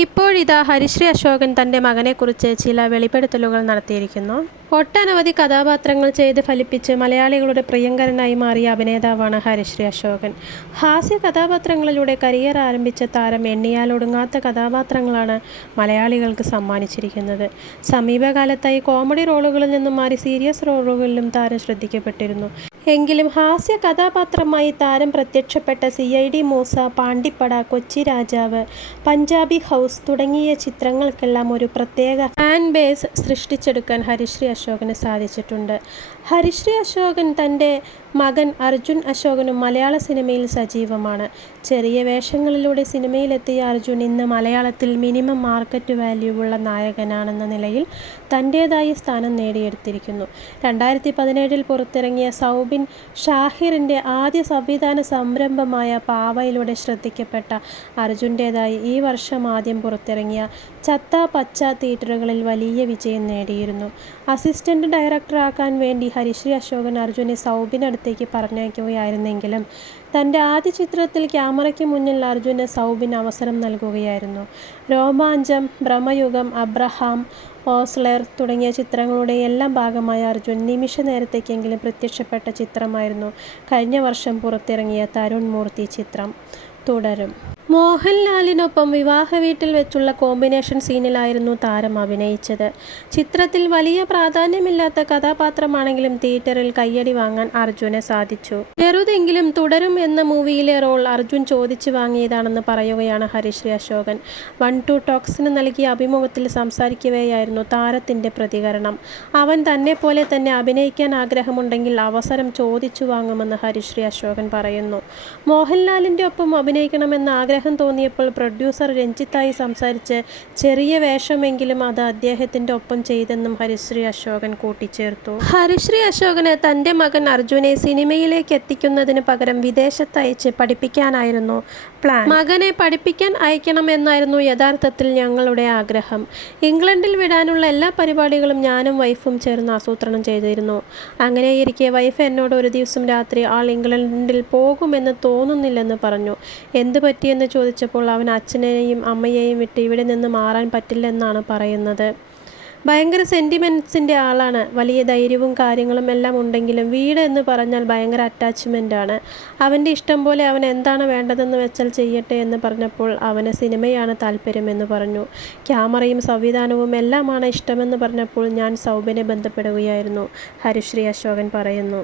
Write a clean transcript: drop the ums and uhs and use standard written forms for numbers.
ഇപ്പോഴിതാ ഹരിശ്രീ അശോകൻ തൻ്റെ മകനെക്കുറിച്ച് ചില വെളിപ്പെടുത്തലുകൾ നടത്തിയിരിക്കുന്നു. ഒട്ടനവധി കഥാപാത്രങ്ങൾ ചെയ്ത് ഫലിപ്പിച്ച് മലയാളികളുടെ പ്രിയങ്കരനായി മാറിയ അഭിനേതാവാണ് ഹരിശ്രീ അശോകൻ. ഹാസ്യ കഥാപാത്രങ്ങളിലൂടെ കരിയർ ആരംഭിച്ച താരം എണ്ണിയാലൊടുങ്ങാത്ത കഥാപാത്രങ്ങളാണ് മലയാളികൾക്ക് സമ്മാനിച്ചിരിക്കുന്നത്. സമീപകാലത്തായി കോമഡി റോളുകളിൽ നിന്നും മാറി സീരിയസ് റോളുകളിലും താരം ശ്രദ്ധിക്കപ്പെട്ടിരുന്നു. എങ്കിലും ഹാസ്യ കഥാപാത്രമായി താരം പ്രത്യക്ഷപ്പെട്ട CID മൂസ, പാണ്ടിപ്പട, കൊച്ചി രാജാവ്, പഞ്ചാബി ഹൗസ് തുടങ്ങിയ ചിത്രങ്ങൾക്കെല്ലാം ഒരു പ്രത്യേക ഫാൻ ബേസ് സൃഷ്ടിച്ചെടുക്കാൻ ഹരിശ്രീ അശോകന് സാധിച്ചിട്ടുണ്ട്. ഹരിശ്രീ അശോകൻ തൻ്റെ മകൻ അർജുൻ അശോകനും മലയാള സിനിമയിൽ സജീവമാണ്. ചെറിയ വേഷങ്ങളിലൂടെ സിനിമയിലെത്തിയ അർജുൻ ഇന്ന് മലയാളത്തിൽ മിനിമം മാർക്കറ്റ് വാല്യൂവുള്ള നായകനാണെന്ന നിലയിൽ തൻ്റേതായ സ്ഥാനം നേടിയെടുത്തിരിക്കുന്നു. 2017 പുറത്തിറങ്ങിയ സൗബിൻ ഷാഹിറിൻ്റെ ആദ്യ സംവിധാന സംരംഭമായ പാവയിലൂടെ ശ്രദ്ധിക്കപ്പെട്ട അർജുൻ്റേതായി ഈ വർഷം ആദ്യം പുറത്തിറങ്ങിയ ചത്ത പച്ച തിയേറ്ററുകളിൽ വലിയ വിജയം നേടിയിരുന്നു. അസിസ്റ്റന്റ് ഡയറക്ടറാക്കാൻ വേണ്ടി ഹരിശ്രീ അശോകൻ അർജുനെ സൗബിനടുത്തേക്ക് പറഞ്ഞയക്കുകയായിരുന്നെങ്കിലും തൻ്റെ ആദ്യ ചിത്രത്തിൽ ക്യാമറയ്ക്ക് മുന്നിൽ അർജുന് സൗബിൻ അവസരം നൽകുകയായിരുന്നു. രോമാഞ്ചം, ഭ്രമയുഗം, അബ്രഹാം, ഓസ്ലർ തുടങ്ങിയ ചിത്രങ്ങളുടെ എല്ലാം ഭാഗമായ അർജുൻ നിമിഷ നേരത്തേക്കെങ്കിലും പ്രത്യക്ഷപ്പെട്ട ചിത്രമായിരുന്നു കഴിഞ്ഞ വർഷം പുറത്തിറങ്ങിയ തരുൺ മൂർത്തി ചിത്രം. തുടരും. മോഹൻലാലിനൊപ്പം വിവാഹ വീട്ടിൽ വെച്ചുള്ള കോമ്പിനേഷൻ സീനിലായിരുന്നു താരം അഭിനയിച്ചത്. ചിത്രത്തിൽ വലിയ പ്രാധാന്യമില്ലാത്ത കഥാപാത്രമാണെങ്കിലും തിയേറ്ററിൽ കയ്യടി വാങ്ങാൻ അർജുന് സാധിച്ചു. ചെറുതെങ്കിലും തുടരും എന്ന മൂവിയിലെ റോൾ അർജുൻ ചോദിച്ചു വാങ്ങിയതാണെന്ന് പറയുകയാണ് ഹരിശ്രീ അശോകൻ. 1-2 ടോക്സിന് നൽകിയ അഭിമുഖത്തിൽ സംസാരിക്കവെയായിരുന്നു താരത്തിൻ്റെ പ്രതികരണം. അവൻ തന്നെപ്പോലെ തന്നെ അഭിനയിക്കാൻ ആഗ്രഹമുണ്ടെങ്കിൽ അവസരം ചോദിച്ചു വാങ്ങുമെന്ന് ഹരിശ്രീ അശോകൻ പറയുന്നു. മോഹൻലാലിൻ്റെ ഒപ്പം അഭിനയിക്കണമെന്ന ആഗ്രഹം തോന്നിയപ്പോൾ പ്രൊഡ്യൂസർ രഞ്ജിത്തായി സംസാരിച്ച് ചെറിയ വേഷമെങ്കിലും അത് അദ്ദേഹത്തിൻ്റെ ഒപ്പം ചെയ്തെന്നും ഹരിശ്രീ അശോകൻ കൂട്ടിച്ചേർത്തു. ഹരിശ്രീ അശോകന് തൻ്റെ മകൻ അർജുനെ സിനിമയിലേക്ക് എത്തിക്കുന്നതിന് പകരം വിദേശത്ത് അയച്ച് പഠിപ്പിക്കാനായിരുന്നു പ്ലാൻ. മകനെ പഠിപ്പിക്കാൻ അയക്കണമെന്നായിരുന്നു യഥാർത്ഥത്തിൽ ഞങ്ങളുടെ ആഗ്രഹം. ഇംഗ്ലണ്ടിൽ വിടാനുള്ള എല്ലാ പരിപാടികളും ഞാനും വൈഫും ചേർന്ന് ആസൂത്രണം ചെയ്തിരുന്നു. അങ്ങനെയിരിക്കെ വൈഫ് എന്നോട് ഒരു ദിവസം രാത്രി ആൾ ഇംഗ്ലണ്ടിൽ പോകുമെന്ന് തോന്നുന്നില്ലെന്ന് പറഞ്ഞു. എന്ത് പറ്റിയെന്ന് ചോദിച്ചപ്പോൾ അവൻ അച്ഛനെയും അമ്മയെയും വിട്ട് ഇവിടെ നിന്ന് മാറാൻ പറ്റില്ലെന്നാണ് പറയുന്നത്. ഭയങ്കര സെൻറ്റിമെൻറ്റ്സിൻ്റെ ആളാണ്. വലിയ ധൈര്യവും കാര്യങ്ങളും എല്ലാം ഉണ്ടെങ്കിലും വീട് എന്ന് പറഞ്ഞാൽ ഭയങ്കര അറ്റാച്ച്മെൻ്റാണ്. അവൻ്റെ ഇഷ്ടം പോലെ അവൻ എന്താണ് വേണ്ടതെന്ന് വെച്ചാൽ ചെയ്യട്ടെ എന്ന് പറഞ്ഞപ്പോൾ അവന് സിനിമയാണ് താല്പര്യമെന്ന് പറഞ്ഞു. ക്യാമറയും സംവിധാനവും എല്ലാമാണ് ഇഷ്ടമെന്ന് പറഞ്ഞപ്പോൾ ഞാൻ സൗബിനെ ബന്ധപ്പെടുകയായിരുന്നു, ഹരിശ്രീ അശോകൻ പറയുന്നു.